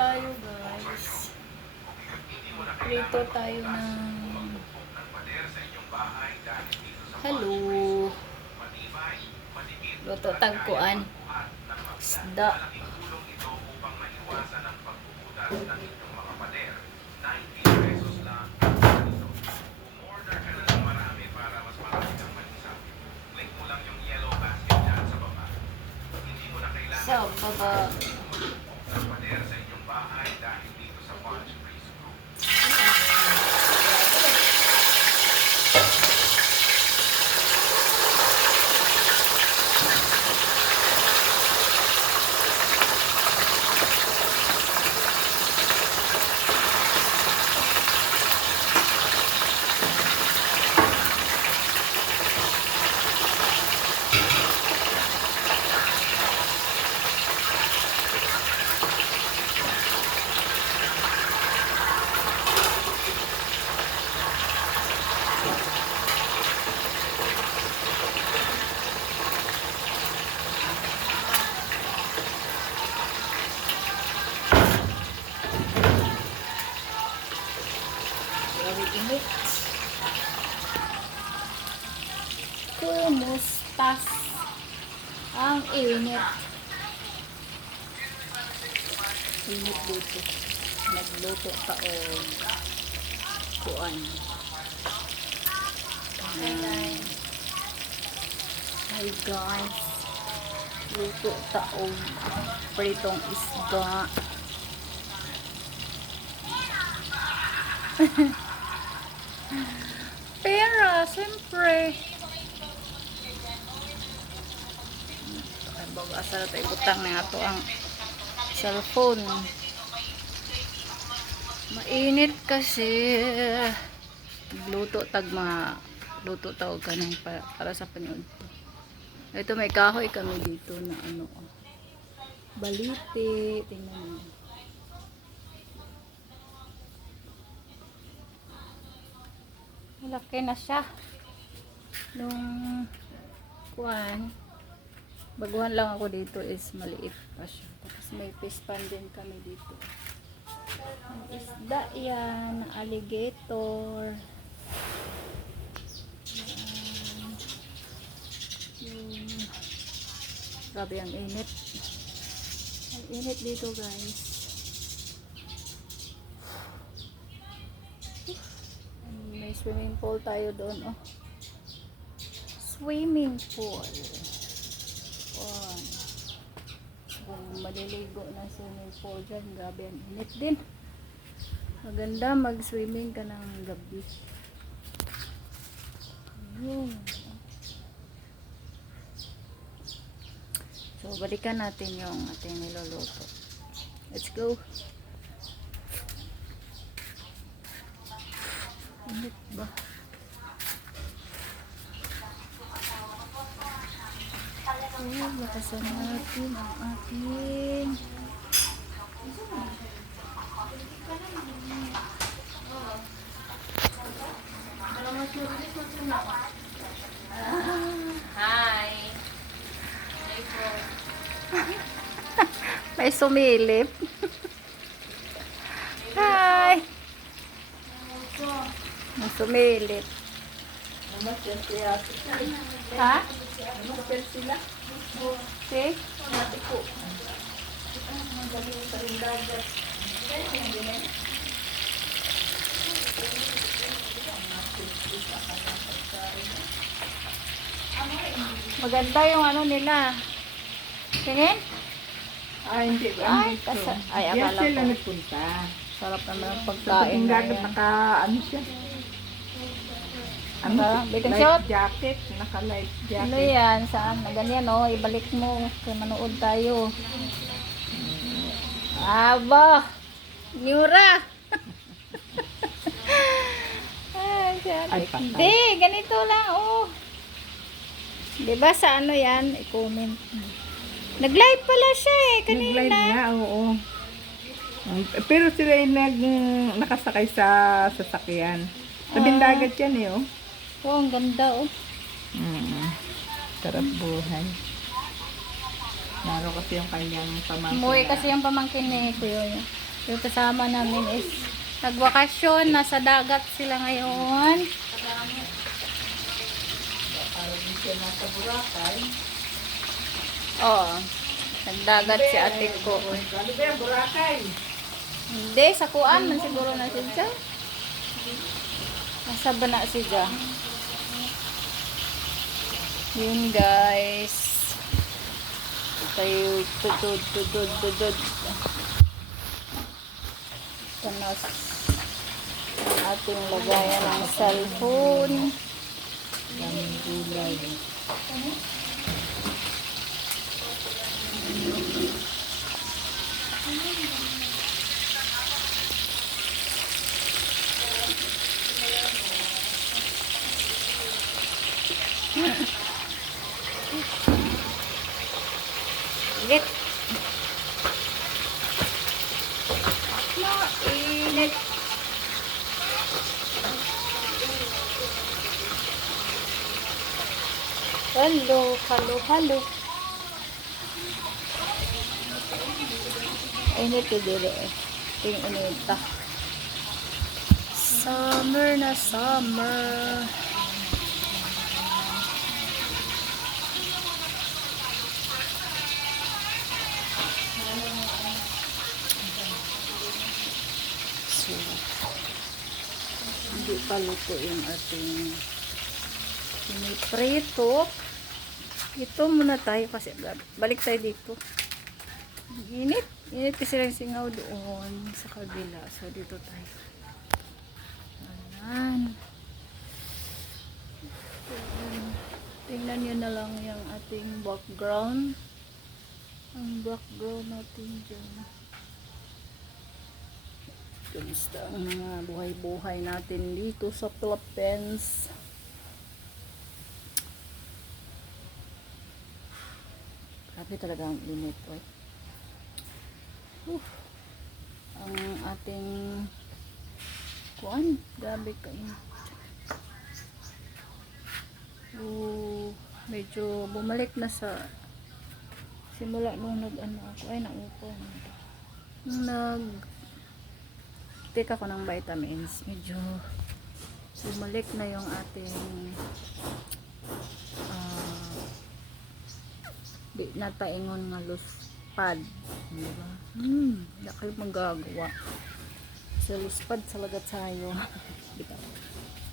tayo guys. Prito tayo ng hello. Luto tagkuan. Isda. Sa baba. Init. Kumustas ang init. Init dito. Nagluto pa o kuan. Hi guys. Luto taong pritong isda. Pera, siyempre. Ay, bago asal tayo butang na ito ang cellphone. Mainit kasi. Luto tag mga luto tawag ka ng para sa panood. Ito may kahoy kami dito na ano. Balite. Tingnan mo. Malaki na siya. Nung kuwan, baguhan lang ako dito is maliit pa siya. Tapos may fish pan din kami dito. Ang isda yan, alligator. Grabe ang init. Ang init dito guys. May swimming pool tayo doon, oh. Swimming pool. Oh. Kung maliligo na swimming pool dyan, grabe ang init din. Maganda mag-swimming ka ng gabi. Ayun. So, balikan natin yung ating niluluto. Let's go. Init ba? So, lakasan natin ang ating Hi. may sumilip. Hi. May sumilip. Ha? Okay. Maganda yung ano nila. Tingin? Hindi. Ay, akala Yan sila ko. nagpunta. Sarap naman ang Sa pagkain tingin na dagat, yan. ano siya? Bacon life shot? jacket. Naka-life Ano jacket. yan? Saan? Ganyan, oh. Ibalik mo. Kaya manood tayo. Aba! Nyura! Ay, Ay, patay. hindi, ganito lang, oh. Diba sa ano yan? I-comment. Nag-live pala siya eh, kanina. Nag-live nga, oo. Pero sila yung nakasakay sa sasakyan. Tabing dagat yan eh, oh. Oh, ang ganda, oh. Sarap buhay. Laro kasi yung kanyang pamangkin. Umuwi kasi yung pamangkin ni Kuya. Yung kasama namin is nagbakasyon, nasa dagat sila ngayon. Hindi siya nasa Boracay. Oo. Nagdagat si ate ko. Ano ba yung Boracay? Hindi, sa kuan man siguro na siya. Nasa ba na siya? Yun guys. Tayo tudod. Tanas ang ating lagayan ng cellphone. Daming gulay. Init. Mainit. Halo. Init ko dire eh. Ting inita. Summer na summer. So, hindi pa luto yung ating piniprito. Ito muna tayo kasi balik tayo dito. Init kasi lang singaw doon sa kabila. So, dito tayo. Ayan. Tingnan nyo na lang yung ating background. Ang background natin dyan. Kamusta ang mga buhay-buhay natin dito sa Philippines. Grabe talaga ang init. Ang ating kuan, grabe ka init. Medyo bumalik na sa simula nung naupo. Nung take ako ng vitamins, medyo bumalik na yung ating di nataingon nga luspad, diba? Hindi kayo magagawa sa luspad talaga tayo. Diba?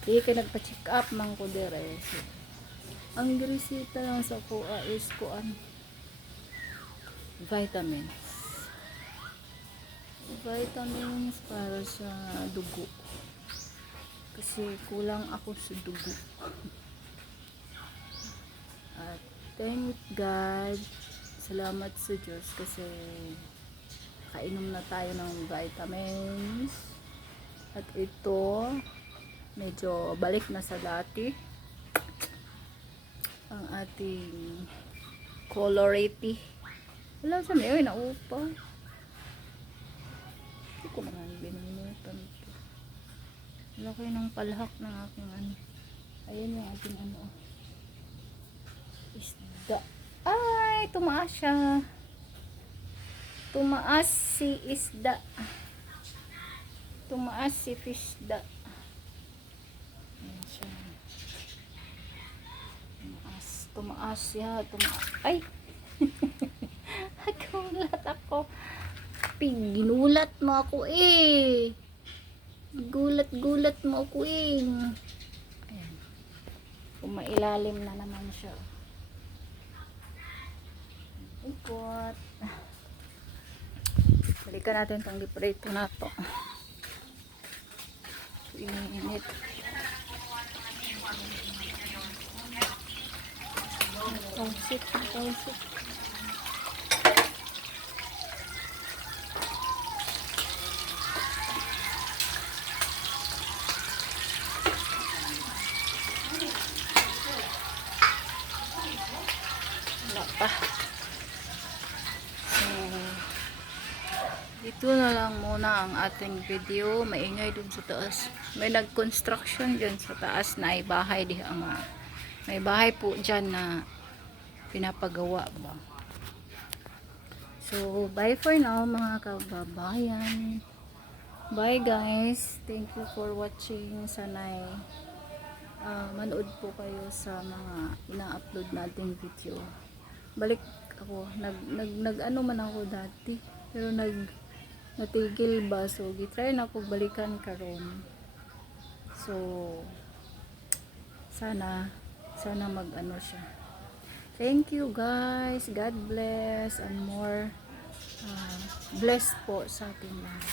Di kayo nagpa-check up man ko dire. So, ang grisita lang sa kuha is kuan vitamins para sa dugo kasi kulang ako sa dugo. At thank God, salamat sa Diyos kasi kainom na tayo ng vitamins at ito medyo balik na sa dati ang ating colority. Wala sa may naupa. Hindi ko naman binumutan ito. Wala kayo ng palhak ng aking ayan yung ating isda. Ay, tumaas siya. Tumaas si isda. Tumaas si fishda. Ayan siya. Tumaas siya. Ay! Nagulat ako. Ginulat mo ako eh. Gulat mo ako eh. Ayan. Kumailalim na naman siya. Ikot. Balikan natin itong liprito na to. Init. Pausit. Wala pa. Dito na lang muna ang ating video. Maingay dun sa taas. May nag-construction dyan sa taas na ay bahay diha nga. May bahay po dyan na pinapagawa ba. So, bye for now mga kababayan. Bye guys. Thank you for watching. Sana'y manood po kayo sa mga ina-upload nating video. Balik ako. Nag ano man ako dati. Pero natigil ba. So, gitry na ako balikan karon. So, sana mag-ano siya. Thank you guys. God bless and more blessed po sa ating lahat.